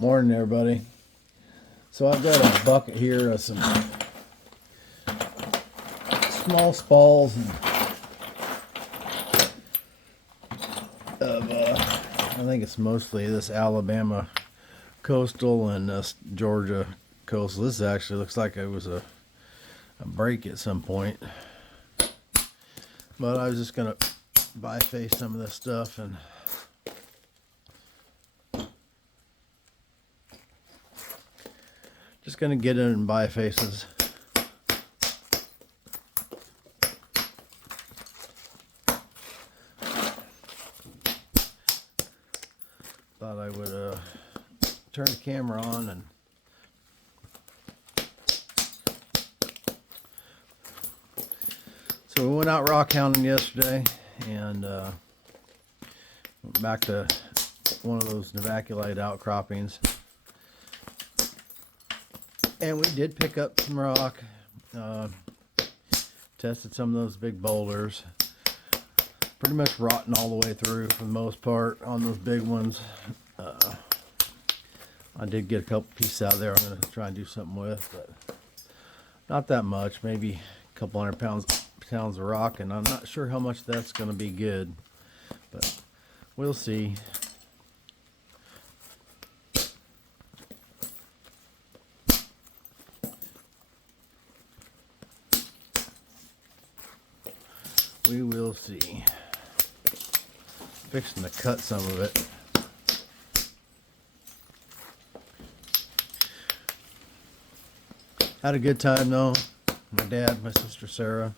Morning, everybody. So I've got a bucket here of some small spalls of I think it's mostly this Alabama coastal and this Georgia coastal. This actually looks like it was a break at some point, but I was just gonna biface some of this stuff and just gonna get it in bifaces. Thought I would turn the camera on and so we went out rock hounding yesterday and went back to one of those Novaculite outcroppings. And we did pick up some rock, tested some of those big boulders. Pretty much rotten all the way through for the most part on those big ones. I did get a couple pieces out of there I'm going to try and do something with, but not that much, maybe a couple hundred pounds of rock, and I'm not sure how much that's going to be good, but we'll see. We will see. Fixing to cut some of it. Had a good time though. My dad, my sister Sarah.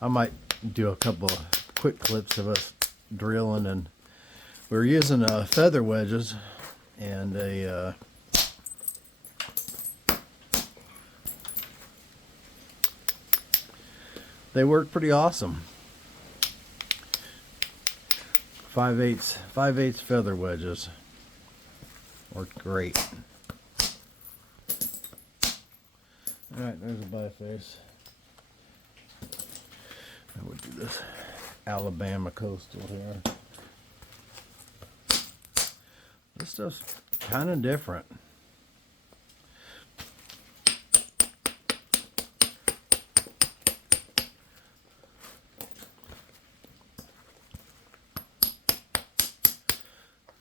I might do a couple of quick clips of us drilling, and we were using feather wedges and they worked pretty awesome. 5/8 feather wedges worked great. All right, there's a biface. I would do this Alabama coastal here. This stuff's kind of different.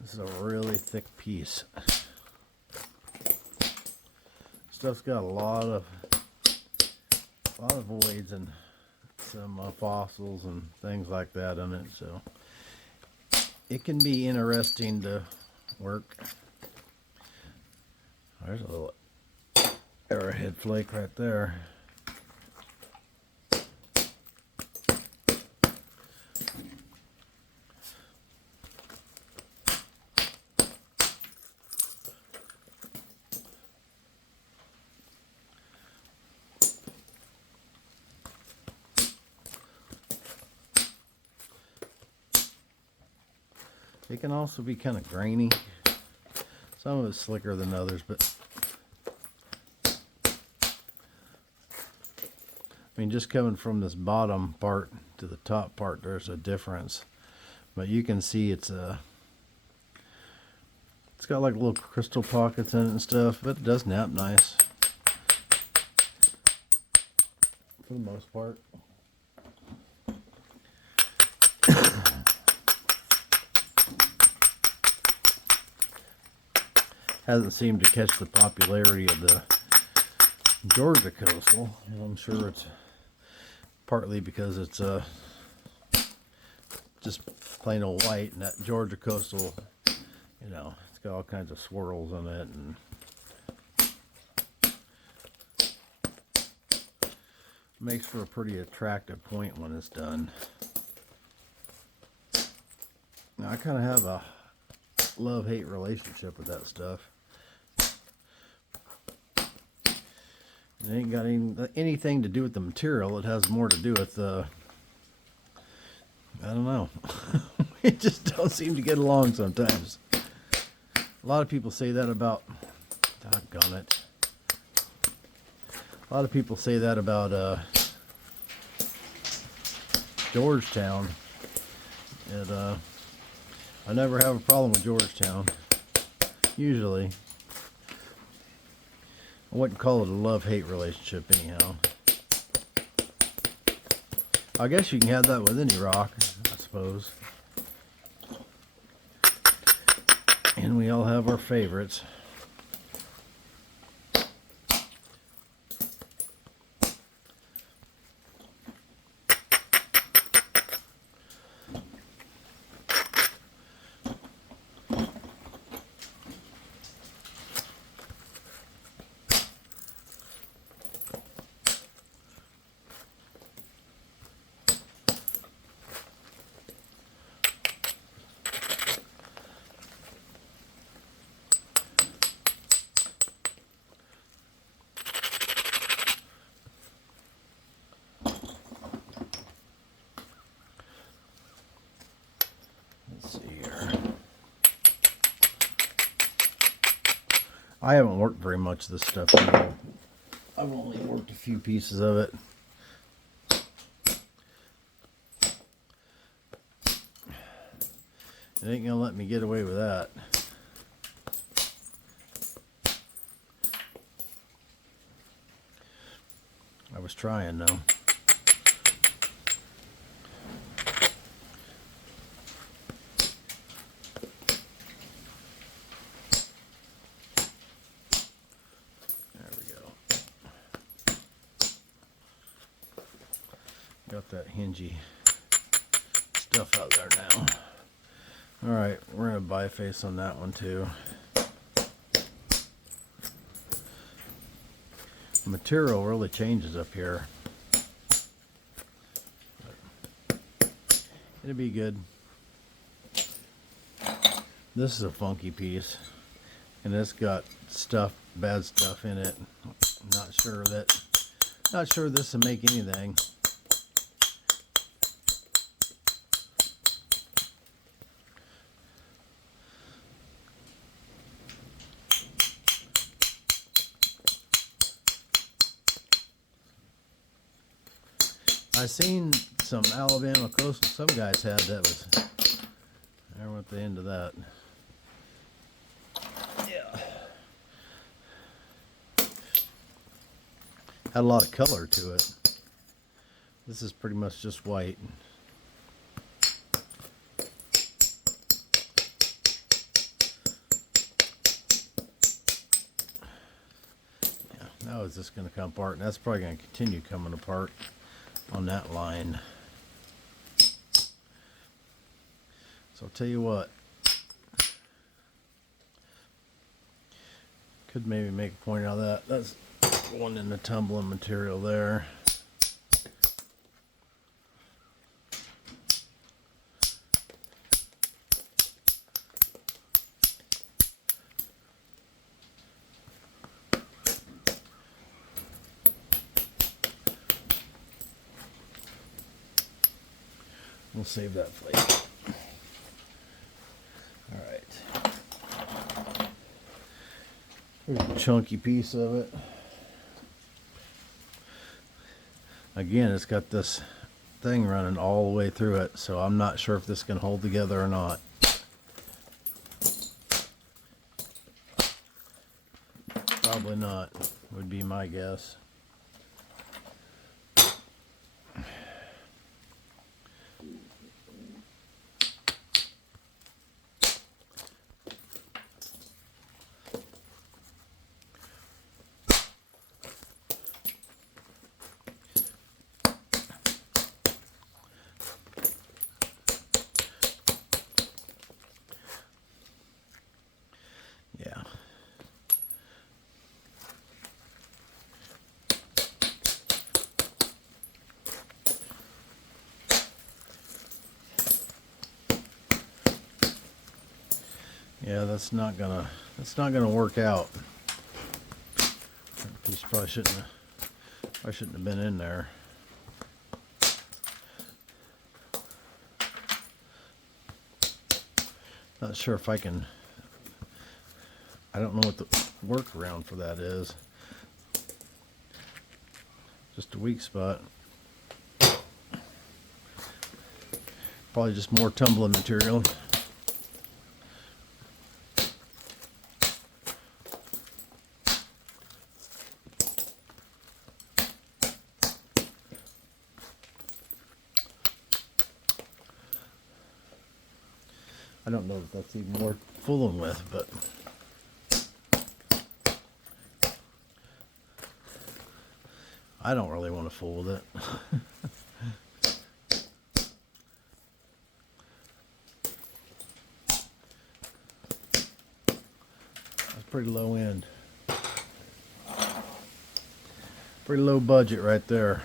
This is a really thick piece. Stuff's got a lot of voids and some fossils and things like that in it, so it can be interesting to work. There's a little arrowhead flake right there. It can also be kind of grainy. Some of it's slicker than others, but I mean, just coming from this bottom part to the top part, there's a difference. But you can see it's got like little crystal pockets in it and stuff, but it does nap nice for the most part. Hasn't seemed to catch the popularity of the Georgia coastal. I'm sure it's partly because it's just plain old white, and that Georgia coastal, you know, it's got all kinds of swirls on it, and makes for a pretty attractive point when it's done. Now I kind of have a love-hate relationship with that stuff. It ain't got anything to do with the material. It has more to do with I don't know. It just don't seem to get along sometimes. A lot of people say that about, doggone it. A lot of people say that about Georgetown. And I never have a problem with Georgetown, usually. I wouldn't call it a love-hate relationship anyhow. I guess you can have that with any rock, I suppose. And we all have our favorites. I haven't worked very much of this stuff yet. I've only worked a few pieces of it. It ain't gonna let me get away with that. I was trying though. Got that hingy stuff out there now. Alright, we're going to biface on that one too. The material really changes up here. It'll be good. This is a funky piece. And it's got stuff, bad stuff in it. Not sure this will make anything. I seen some Alabama coastal, some guys had that was, there went the end of that. Yeah. Had a lot of color to it. This is pretty much just white. Yeah, now is this going to come apart? And that's probably going to continue coming apart on that line. So I'll tell you what, could maybe make a point out of that. That's one in the tumbling material there. We'll save that flake. Alright. Here's a chunky piece of it. Again, it's got this thing running all the way through it, so I'm not sure if this can hold together or not. Probably not, would be my guess. Yeah. Yeah, that's not gonna work out. That piece probably shouldn't have been in there. Not sure if I can. I don't know what the workaround for that is. Just a weak spot. Probably just more tumbling material. I don't know if that's even worth fooling with, but I don't really want to fool with it. That's pretty low end. Pretty low budget right there.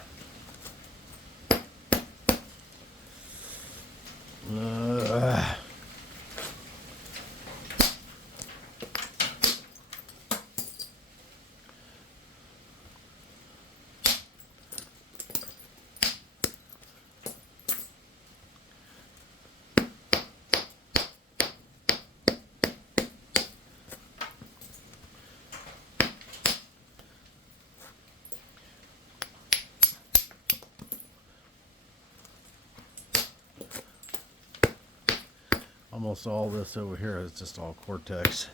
Almost all this over here is just all Cortex.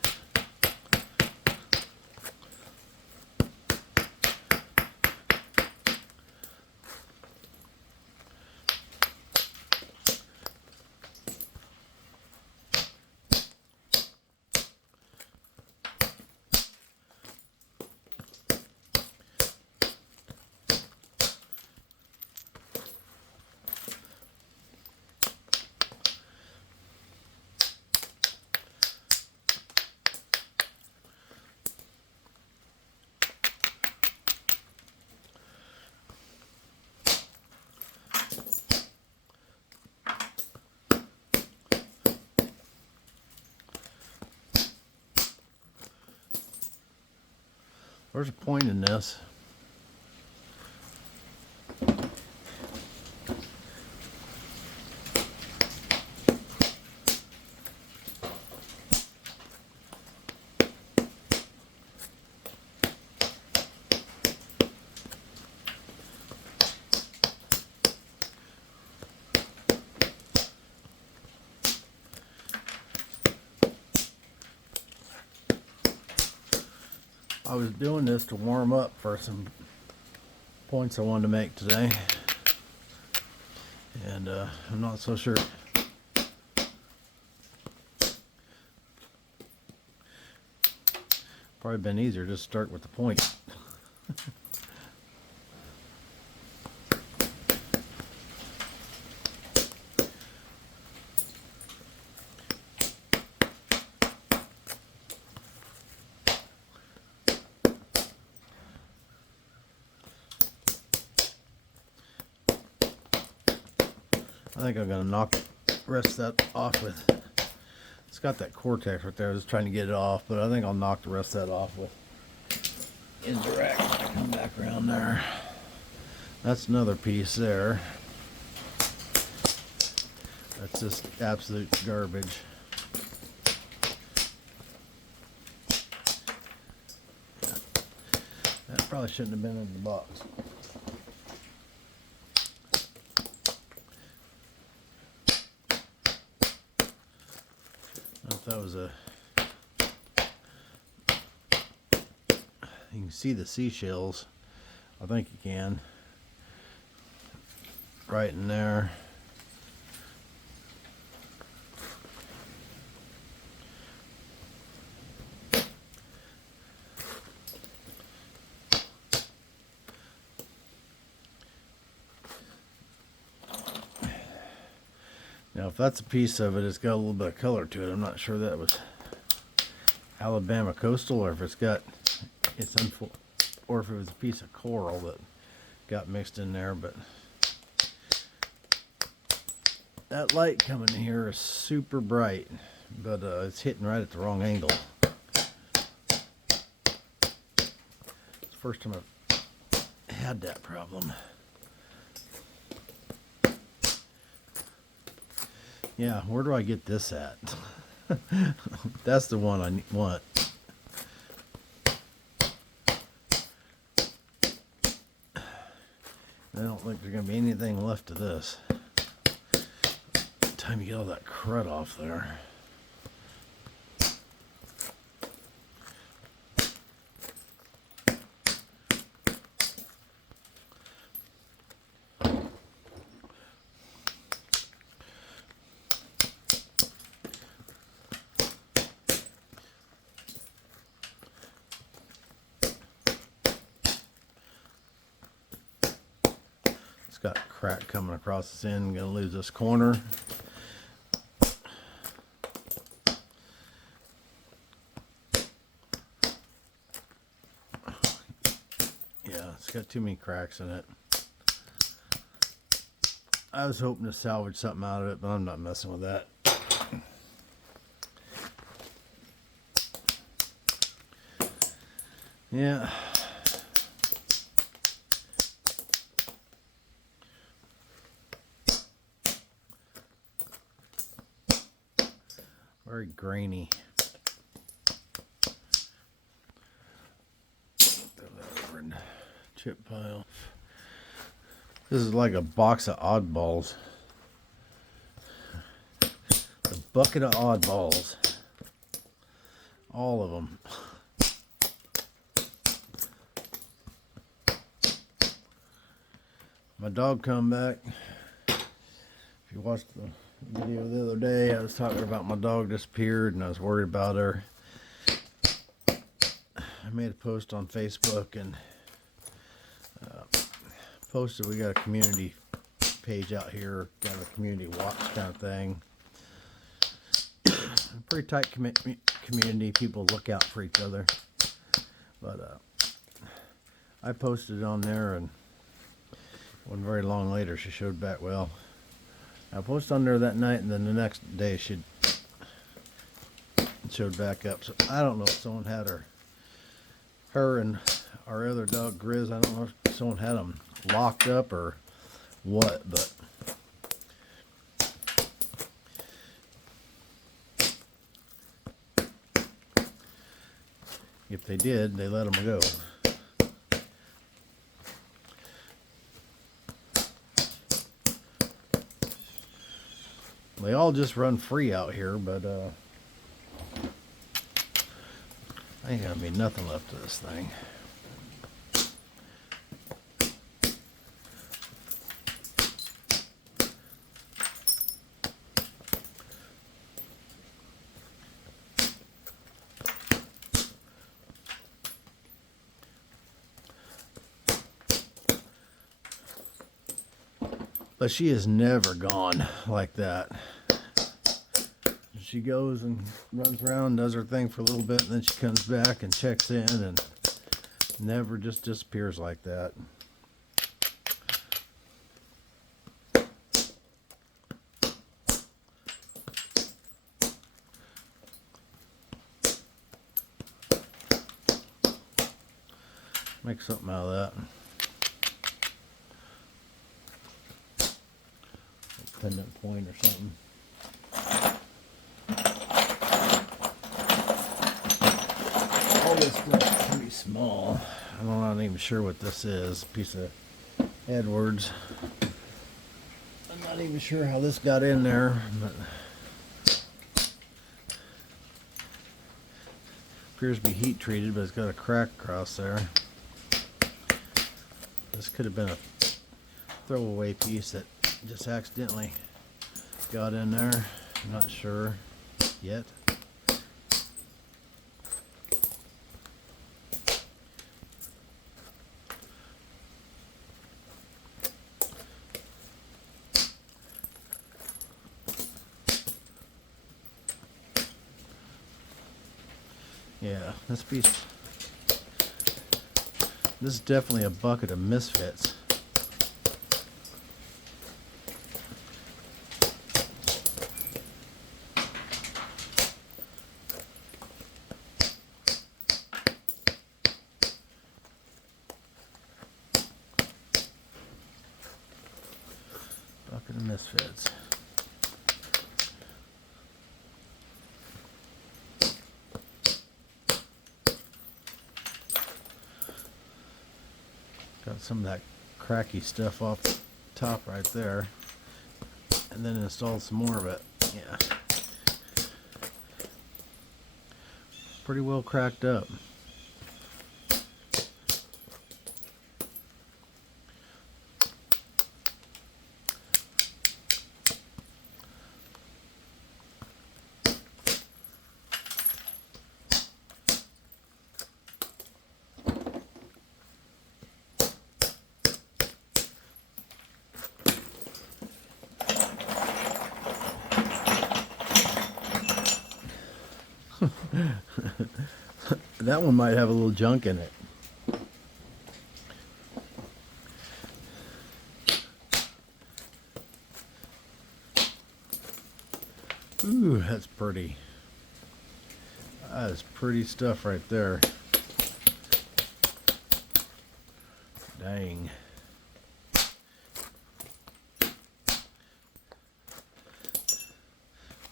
There's a point in this. I was doing this to warm up for some points I wanted to make today, and I'm not so sure. Probably been easier just start with the point. I think I'm gonna knock the rest of that off with, it's got that Cortex right there. I was trying to get it off, but I think I'll knock the rest of that off with indirect. Come back around there. That's another piece there. That's just absolute garbage. That probably shouldn't have been in the box. That was a, you can see the seashells, I think you can, right in there. Now, if that's a piece of it, it's got a little bit of color to it. I'm not sure that was Alabama coastal, or if it's got, or if it was a piece of coral that got mixed in there. But that light coming in here is super bright, but it's hitting right at the wrong angle. It's the first time I've had that problem. Yeah, where do I get this at? That's the one I want. I don't think there's going to be anything left of this. Time to get all that crud off there. crack coming across this end. Gonna lose this corner. Yeah, it's got too many cracks in it. I was hoping to salvage something out of it, but I'm not messing with that. Yeah. Very grainy. Throw that over in the chip pile. This is like a box of oddballs. A bucket of oddballs. All of them. My dog come back. If you watched the video the other day, I was talking about my dog disappeared and I was worried about her. I made a post on Facebook and posted we got a community page out here, got a community watch kind of thing. Pretty tight community, people look out for each other. But I posted it on there, and wasn't very long later she showed back. Well, I posted on there that night, and then the next day she showed back up. So I don't know if someone had her and our other dog Grizz, I don't know if someone had them locked up or what, but if they did, they let them go. They all just run free out here, but ain't gonna be nothing left of this thing. But she is never gone like that. She goes and runs around, does her thing for a little bit, and then she comes back and checks in and never just disappears like that. Make something out of that. Pendant point or something. All this stuff is pretty small. I'm not even sure what this is. A piece of Edwards. I'm not even sure how this got in there, but appears to be heat treated, but it's got a crack across there. This could have been a throwaway piece that just accidentally got in there. I'm not sure yet. Yeah, this piece, this is definitely a bucket of misfits. Bucket of misfits. Got some of that cracky stuff off the top right there, and then installed some more of it. Yeah, pretty well cracked up. That one might have a little junk in it. Ooh, that's pretty. That is pretty stuff right there. Dang.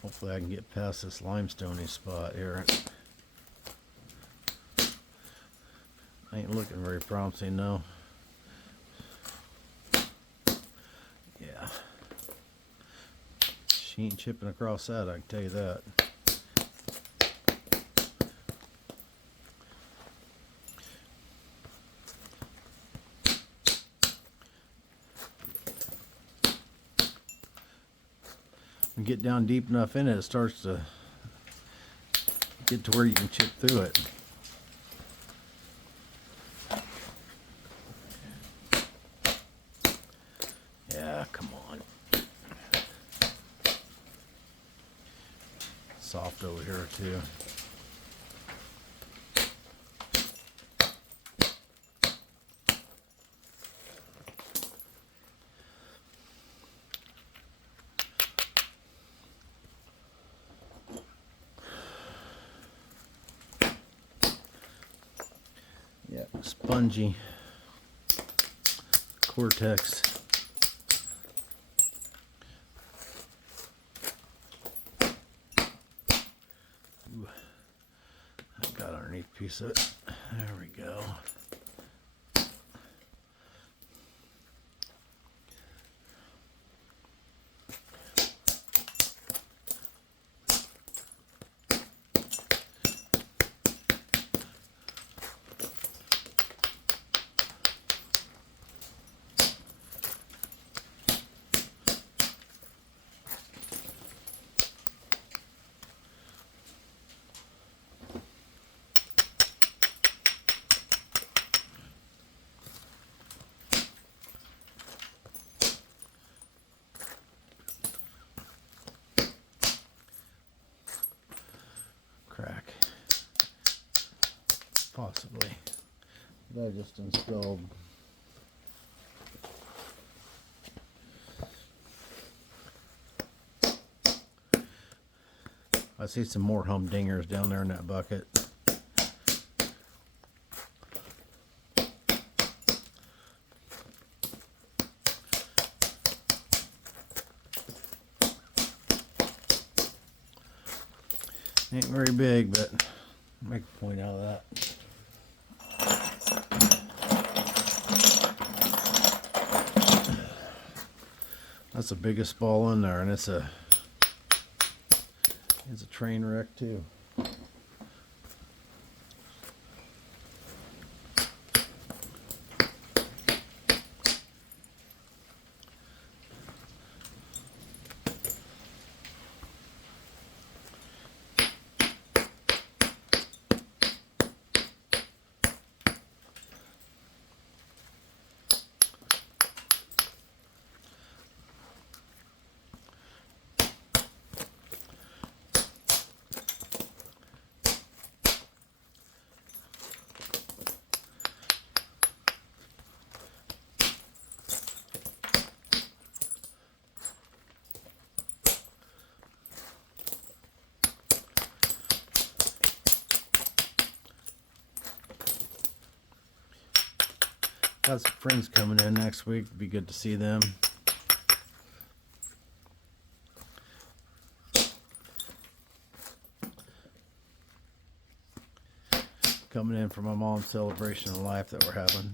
Hopefully I can get past this limestoney spot here. Ain't looking very promising, no. Yeah. She ain't chipping across that, I can tell you that. And get down deep enough in it, it starts to get to where you can chip through it. Yeah, come on. Soft over here too. Yeah, spongy cortex. Ooh, I got underneath a piece of it. There we go. Crack. Possibly. But I just installed. I see some more humdingers down there in that bucket. Ain't very big, but I'll make a point out of that. That's the biggest ball in there, and it's a train wreck too. Got some friends coming in next week. It'd be good to see them. Coming in for my mom's celebration of life that we're having.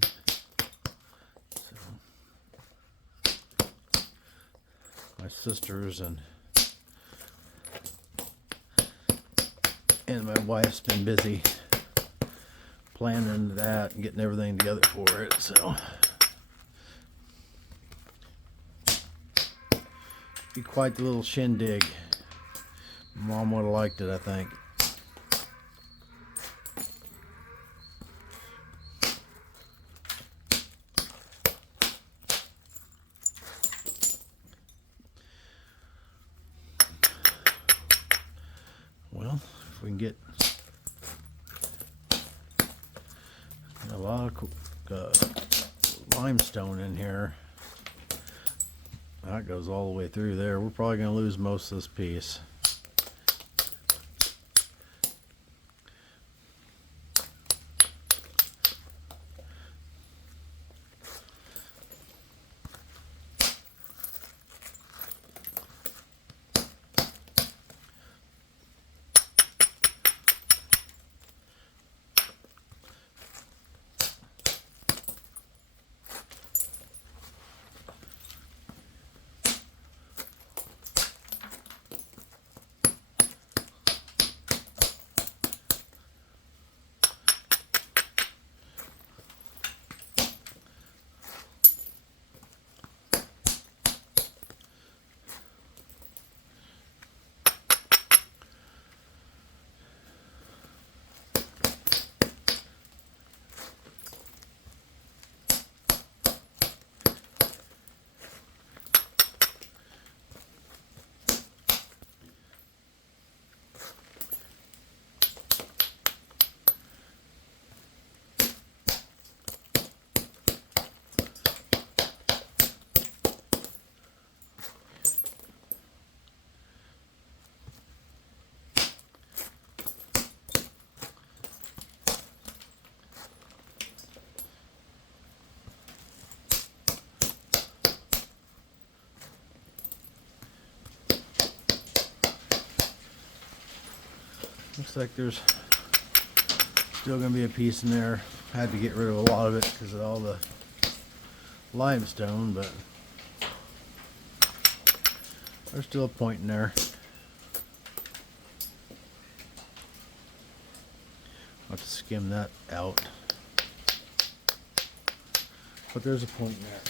So, my sisters and my wife's been busy planning that and getting everything together for it, so be quite the little shindig. Mom would have liked it, I think. Well, if we can get a lot of limestone in here. That goes all the way through there. We're probably going to lose most of this piece. Looks like there's still going to be a piece in there. Had to get rid of a lot of it because of all the limestone, but there's still a point in there. I'll have to skim that out. But there's a point in there.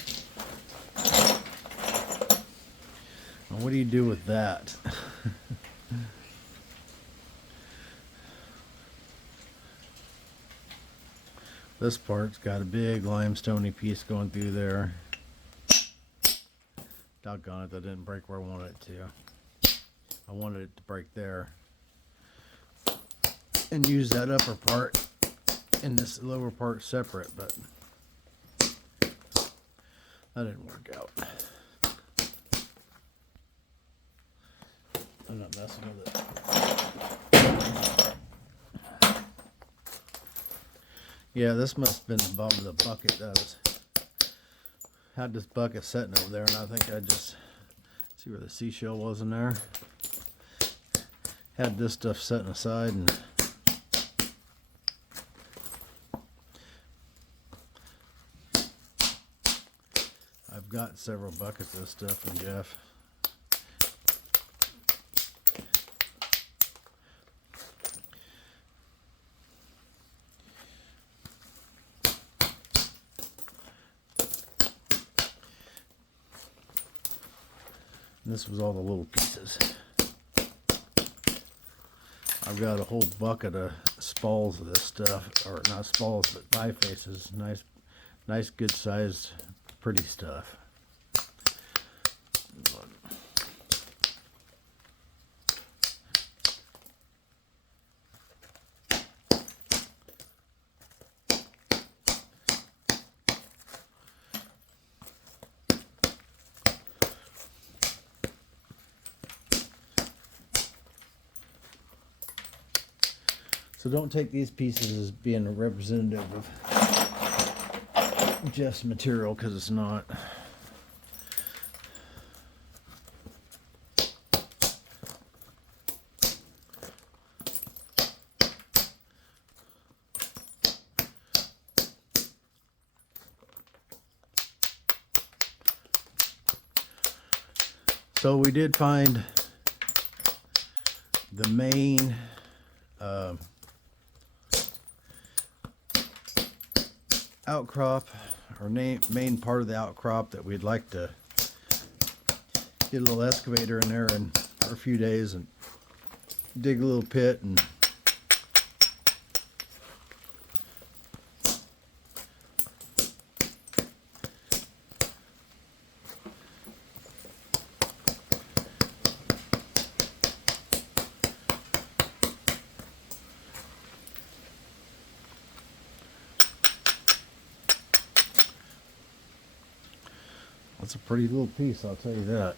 Now what do you do with that? This part's got a big limestoney piece going through there. Doggone it, that didn't break where I wanted it to. I wanted it to break there. And use that upper part and this lower part separate, but that didn't work out. I'm not messing with it. Yeah, this must have been the bottom of the bucket that was, had this bucket sitting over there, and I think I just, see where the seashell was in there. Had this stuff setting aside, and I've got several buckets of this stuff from Jeff. This was all the little pieces. I've got a whole bucket of Spalls of this stuff, or not Spalls, but Bifaces. Nice, good sized, pretty stuff. So don't take these pieces as being a representative of Jeff's material, because it's not. So we did find the main outcrop, or main part of the outcrop that we'd like to get a little excavator in there and for a few days and dig a little pit and That's a pretty little piece, I'll tell you that.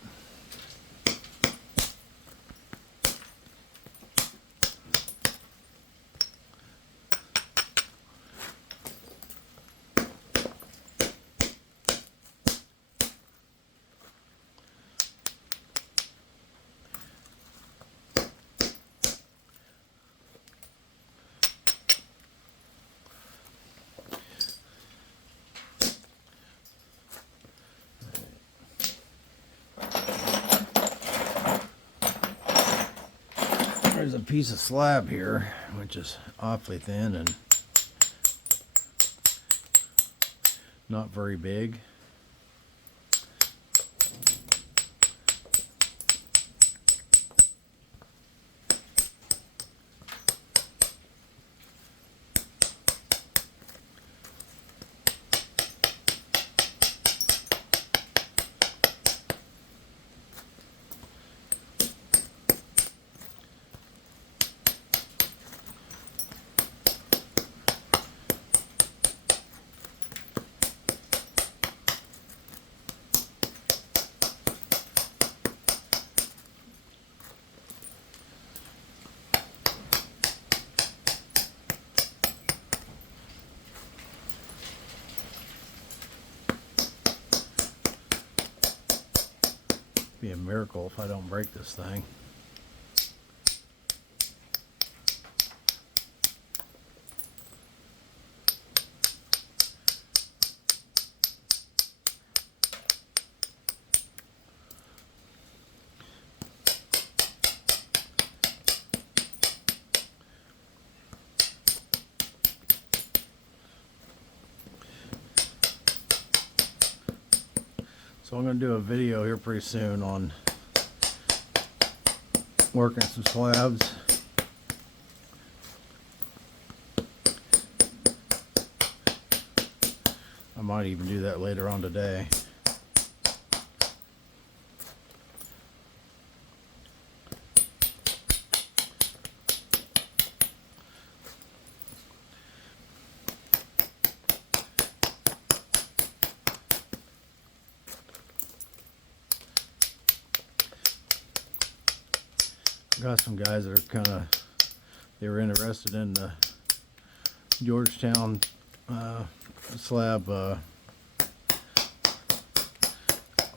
There's a piece of slab here, which is awfully thin and not very big. Be a miracle if I don't break this thing. So I'm going to do a video here pretty soon on working some slabs. I might even do that later on today. Got some guys that are they were interested in the Georgetown slab.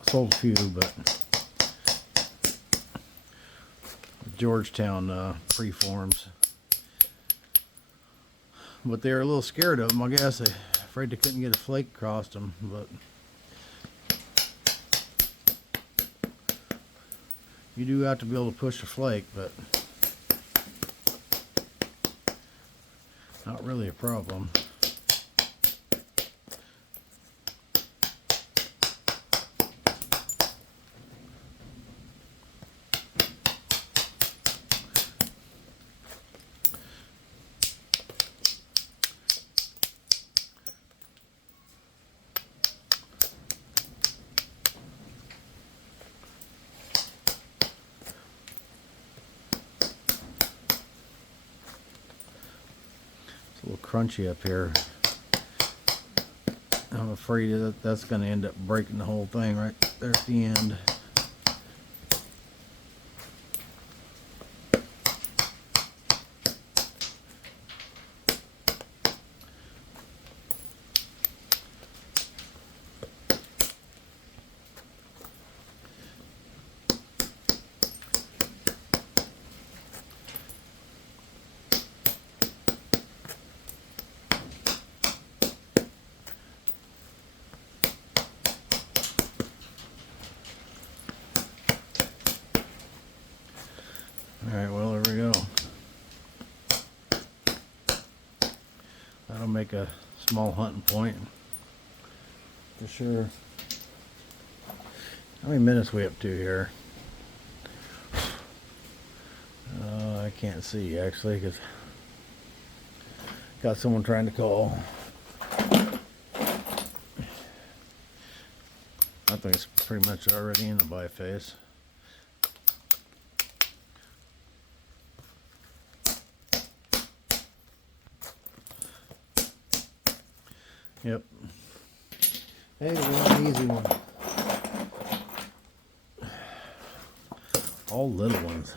Sold a few, but Georgetown preforms. But they were a little scared of them, I guess. They afraid they couldn't get a flake across them, but you do have to be able to push a flake, but not really a problem. A little crunchy up here. I'm afraid that that's going to end up breaking the whole thing right there at the end. Alright, well, there we go. That'll make a small hunting point for sure. How many minutes are we up to here? I can't see actually because got someone trying to call. I think it's pretty much already in the biface. Yep. Hey, we want an easy one. All little ones.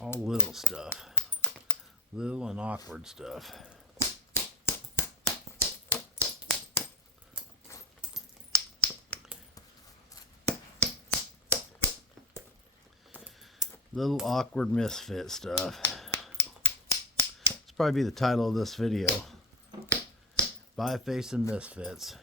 All little stuff. Little and awkward stuff. Little awkward misfit stuff. It's probably be the title of this video. Bifacing misfits.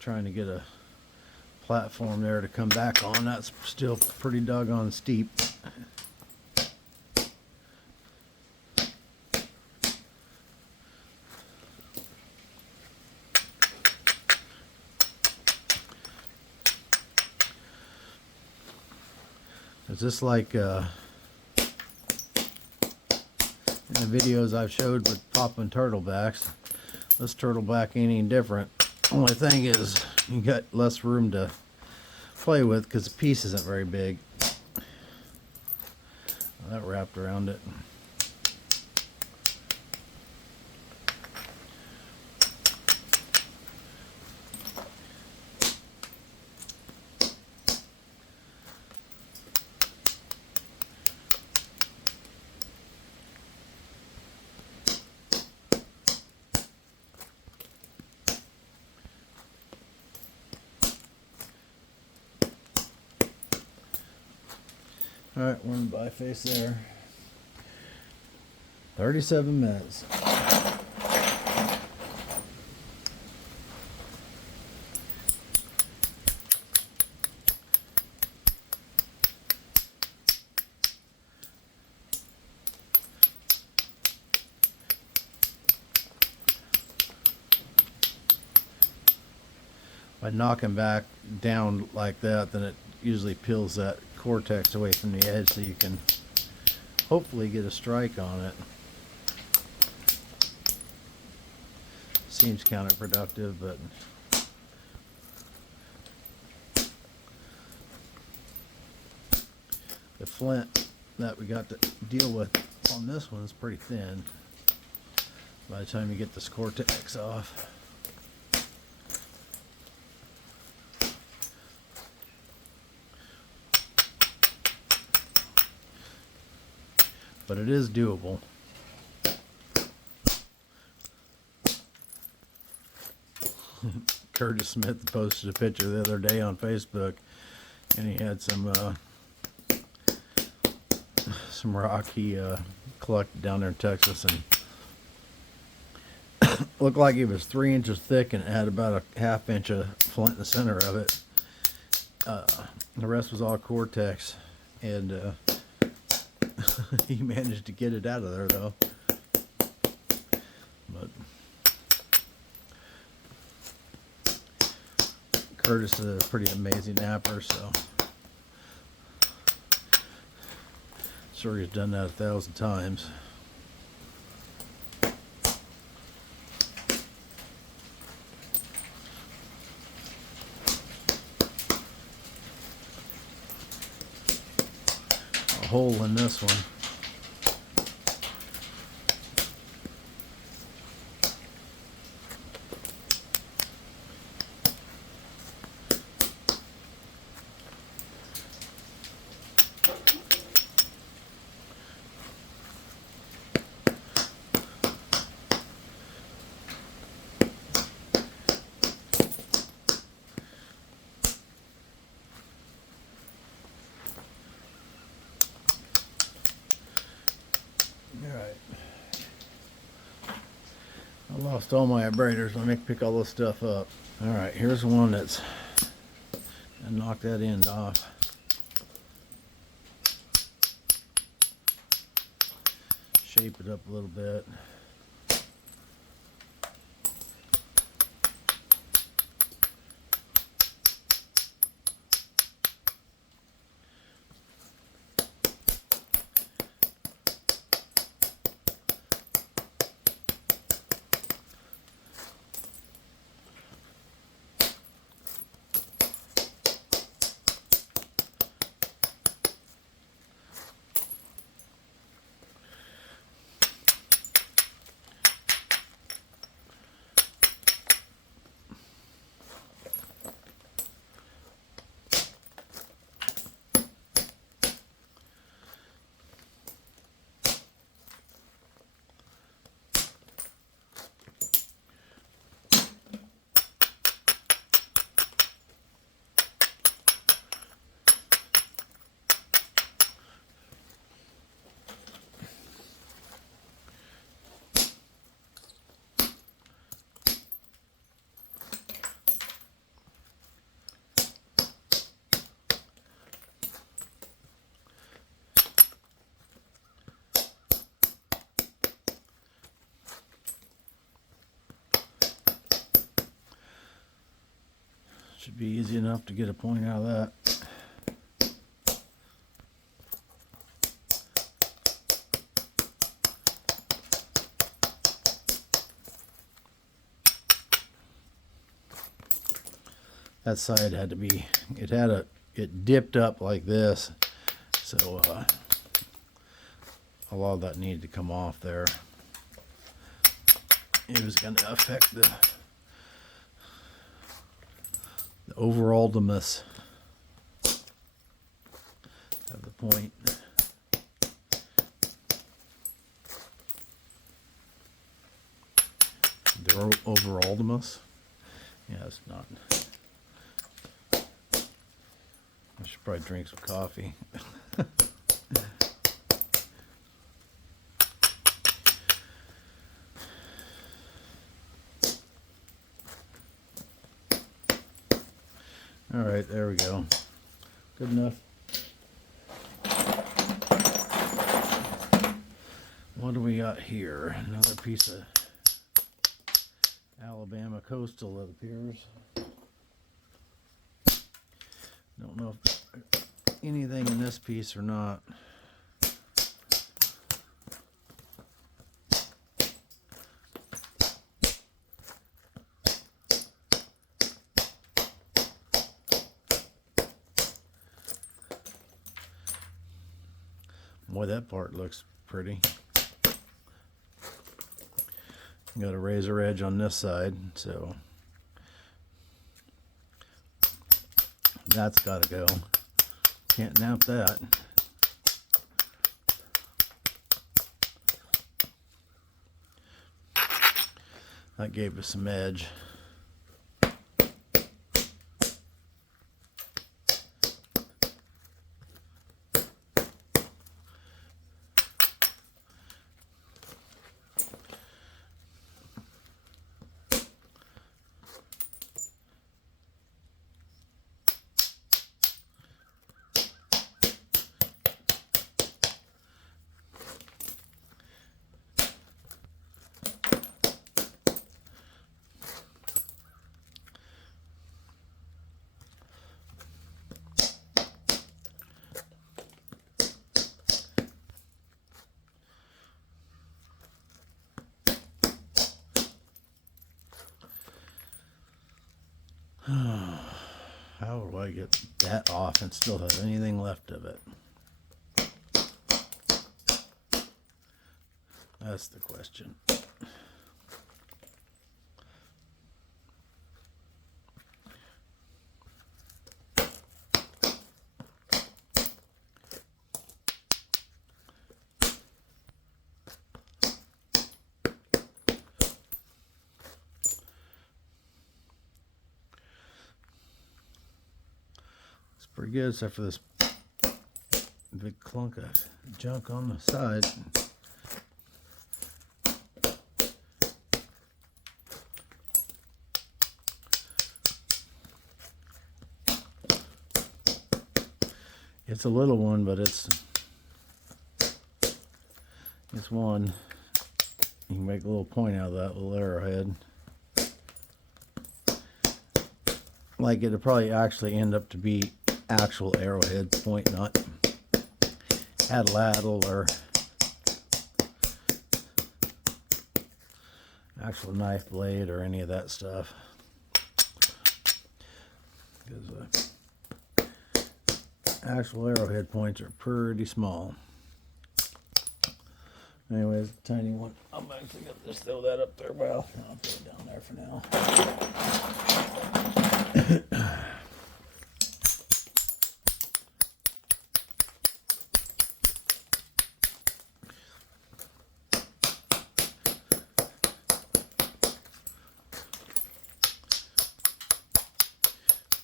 Trying to get a platform there to come back on. That's still pretty doggone steep. Is this like in the videos I've showed with popping turtlebacks? This turtleback ain't any different. Only thing is you got less room to play with because the piece isn't very big. That wrapped around it. Alright, we're in Biface there. 37 minutes. By knocking back down like that, then it usually peels that cortex away from the edge so you can hopefully get a strike on it. Seems counterproductive, but the flint that we got to deal with on this one is pretty thin by the time you get this cortex off. But it is doable. Curtis Smith posted a picture the other day on Facebook, and he had some rock he collected down there in Texas, and looked like it was 3 inches thick, and it had about a ½ inch of flint in the center of it. The rest was all cortex, and he managed to get it out of there though. But Curtis is a pretty amazing napper, so sure he's done that 1,000 times. A hole in this one. I lost all my abraders. Let me pick all this stuff up. Alright, here's one that's, I knocked that end off. Shape it up a little bit. Should be easy enough to get a point out of that. That side had to be, it dipped up like this, so a lot of that needed to come off there. It was going to affect the overallness of the point. The overallness? Yeah, it's not. I should probably drink some coffee. All right, there we go. Good enough. What do we got here? Another piece of Alabama coastal, it appears. Don't know if there's anything in this piece or not. Boy, that part looks pretty. Got a razor edge on this side, so that's got to go. Can't nap that. That gave us some edge. How do I get that off and still have anything left of it? That's the question. Pretty good, except for this big clunk of junk on the side. It's a little one, but it's one. You can make a little point out of that little arrowhead. Like it'll probably actually end up to be actual arrowhead point, not atlatl or actual knife blade or any of that stuff. Because actual arrowhead points are pretty small. Anyways, tiny one. I'm actually gonna just throw that up there. Well, I'll put it down there for now.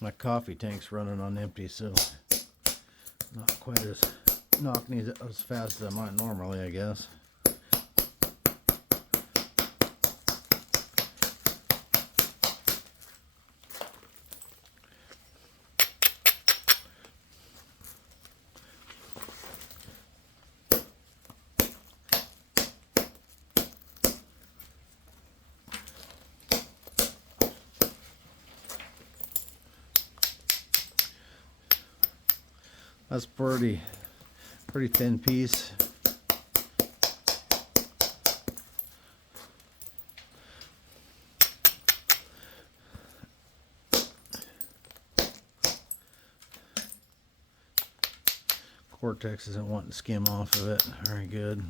My coffee tank's running on empty, so not quite as knocking as fast as I might normally, I guess. That's pretty thin piece. Cortex isn't wanting to skim off of it. Very good.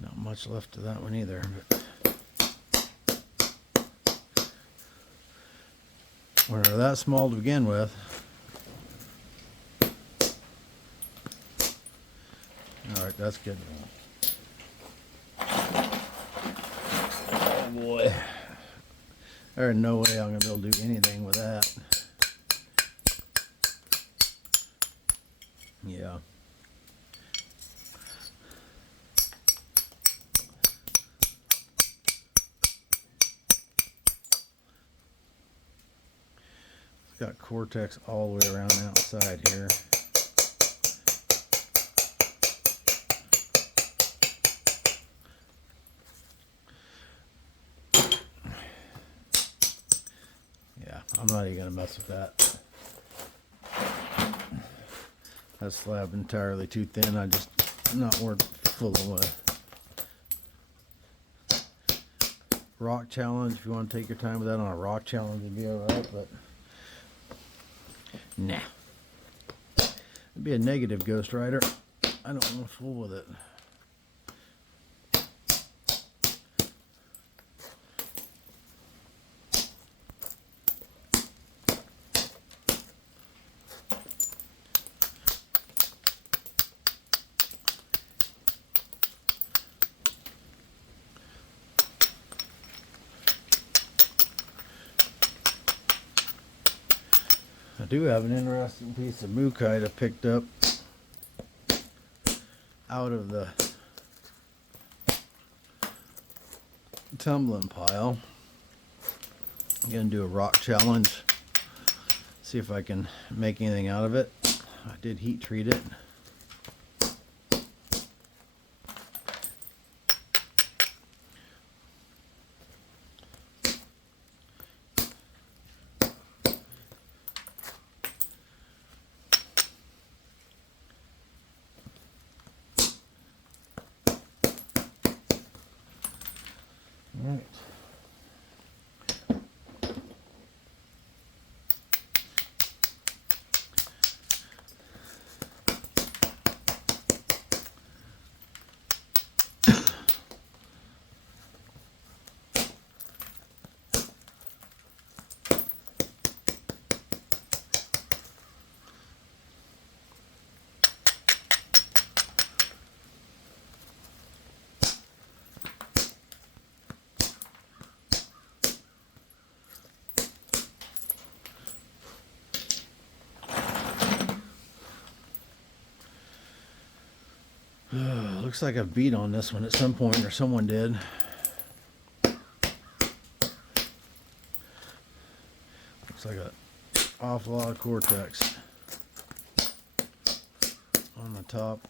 Not much left of that one either. But when they're that small to begin with. All right, that's good. Oh boy. There's no way I'm going to be able to do anything with that. Yeah. It's got Cortex all the way around the outside here. Yeah, I'm not even going to mess with that. That slab entirely too thin. I'm not worth fooling with. Rock challenge, if you want to take your time with that on a rock challenge, it'd be alright, but nah. It'd be a negative Ghost Rider. I don't want to fool with it. I do have an interesting piece of Mukai I picked up out of the tumbling pile. I'm going to do a rock challenge, see if I can make anything out of it. I did heat treat it. Right. Looks like I've beat on this one at some point, or someone did. Looks like an awful lot of Cortex on the top.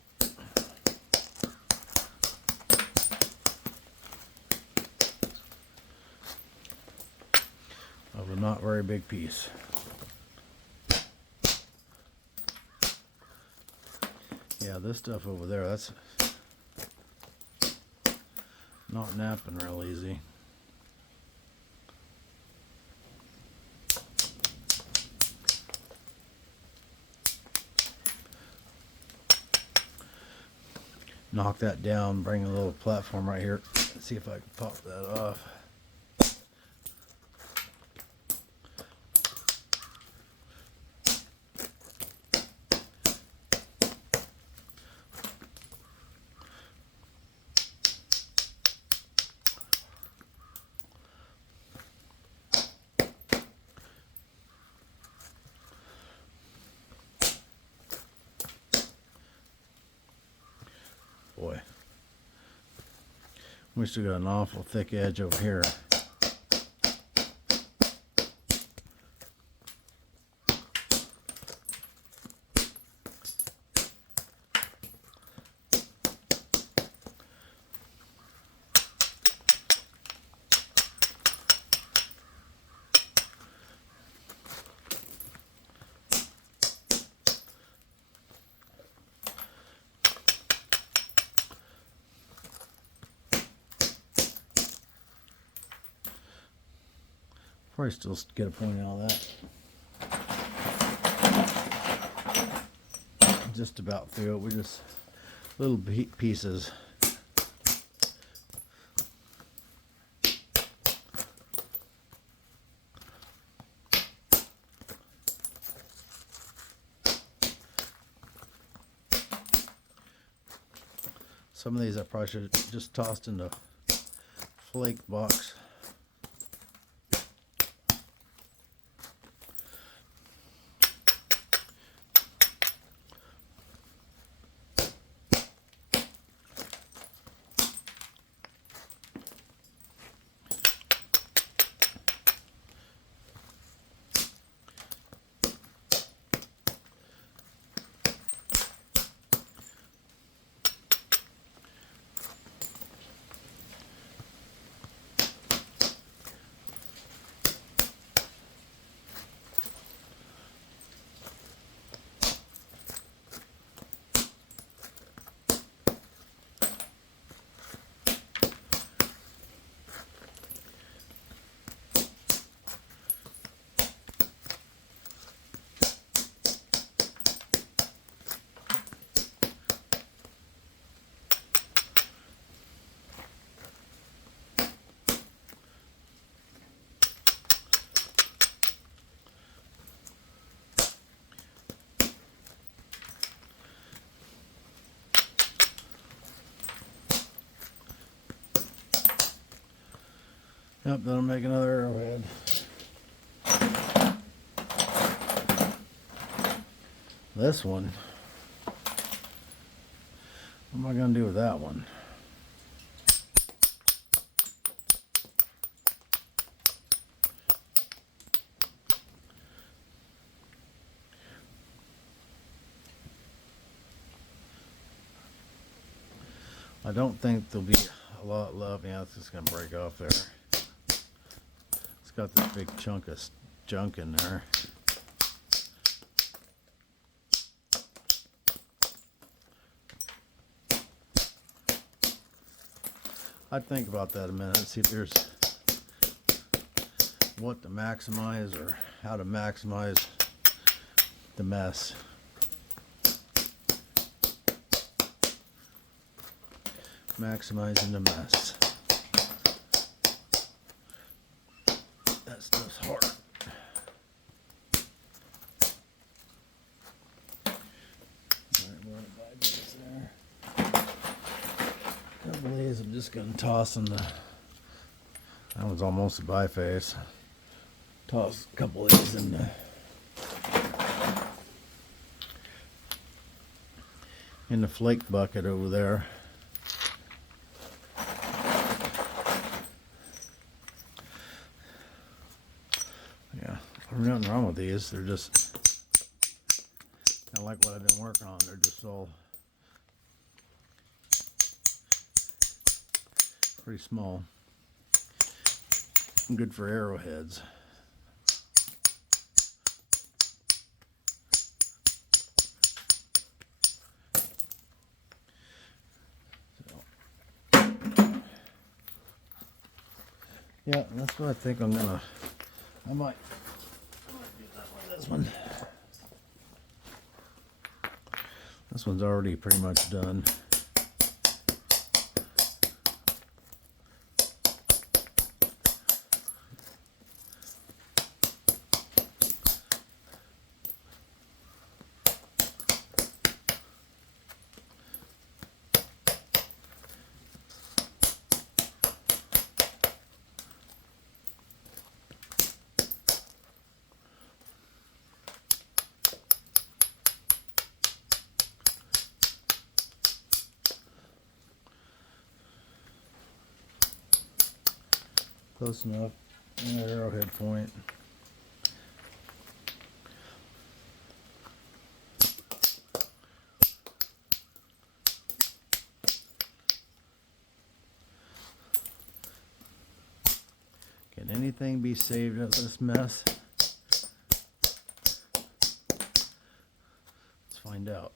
Of a not very big piece. Yeah, this stuff over there, that's not napping real easy. Knock that down, bring a little platform right here. Let's see if I can pop that off. We still got an awful thick edge over here. Probably still get a point out of that. Just about through it. We just little pieces. Some of these I probably should have just tossed in the flake box. Yep, that'll make another arrowhead. This one, what am I going to do with that one? I don't think there'll be a lot left. Yeah, it's just going to break off there. It's got this big chunk of junk in there. I'd think about that a minute, see if there's what to maximize or how to maximize the mess. Maximizing the mess. That stuff's hard. Alright, we're gonna buy this there. A couple of these I'm just gonna toss in the. That was almost a biface. Toss a couple of these in the flake bucket over there. There's nothing wrong with these. They're just kind of like what I've been working on. They're just all pretty small. Good for arrowheads. Yeah, that's what I think I'm gonna. I might do that with this one. This one's already pretty much done. Close enough. Arrowhead point. Can anything be saved out of this mess? Let's find out.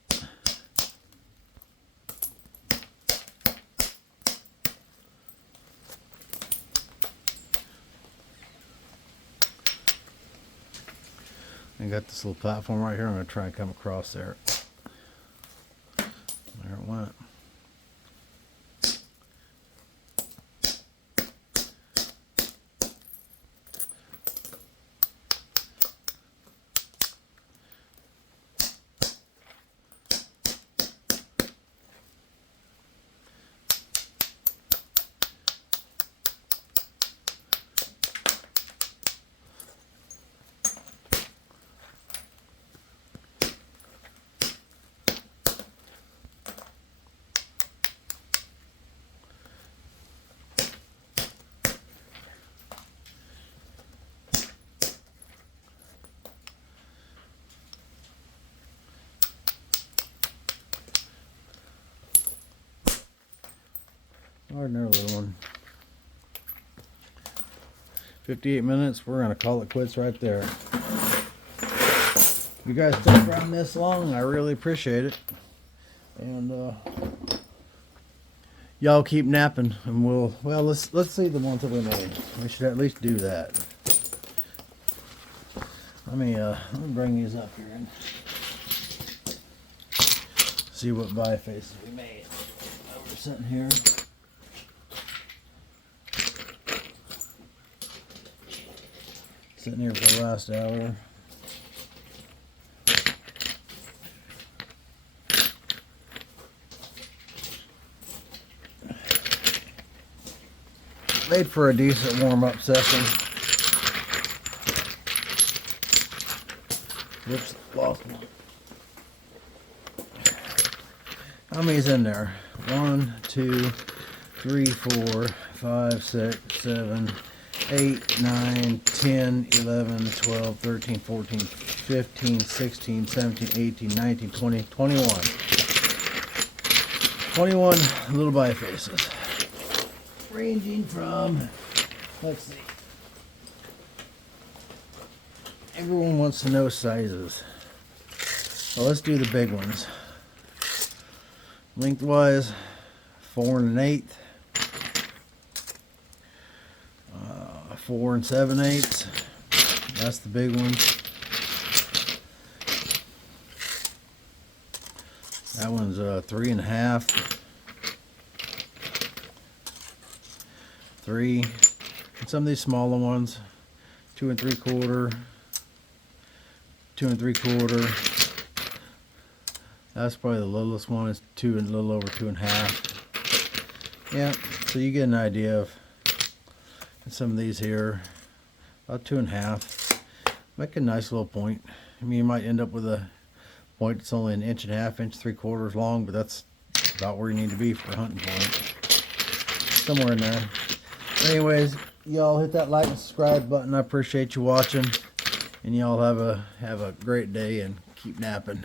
I got this little platform right here. I'm going to try and come across there. There it went. Another little one. 58 minutes. We're gonna call it quits right there. You guys stuck around this long, I really appreciate it. And y'all keep napping, and let's see the ones that we made. We should at least do that. Let me bring these up here and see what bifaces we made. We're sitting here. Sitting here for the last hour. Made for a decent warm-up session. Whoops, lost one. How many's in there? 1, 2, 3, 4, 5, 6, 7, 8, 9, 10, 11, 12, 13, 14, 15, 16, 17, 18, 19, 20, 21. 21 little bifaces. Ranging from, let's see. Everyone wants to know sizes. Well, let's do the big ones. Lengthwise, 4 1/8. 4 7/8. That's the big one. That one's 3 1/2. 3. And some of these smaller ones, 2 3/4. 2 3/4. That's probably the littlest one. It's a little over 2 1/2. Yeah, so you get an idea of some of these here. About 2 1/2. Make a nice little point. I mean, you might end up with a point that's only 1 1/2 inches, 3/4 long, but that's about where you need to be for a hunting point. Somewhere in there. Anyways, y'all hit that like and subscribe button. I appreciate you watching, and y'all have a great day and keep napping.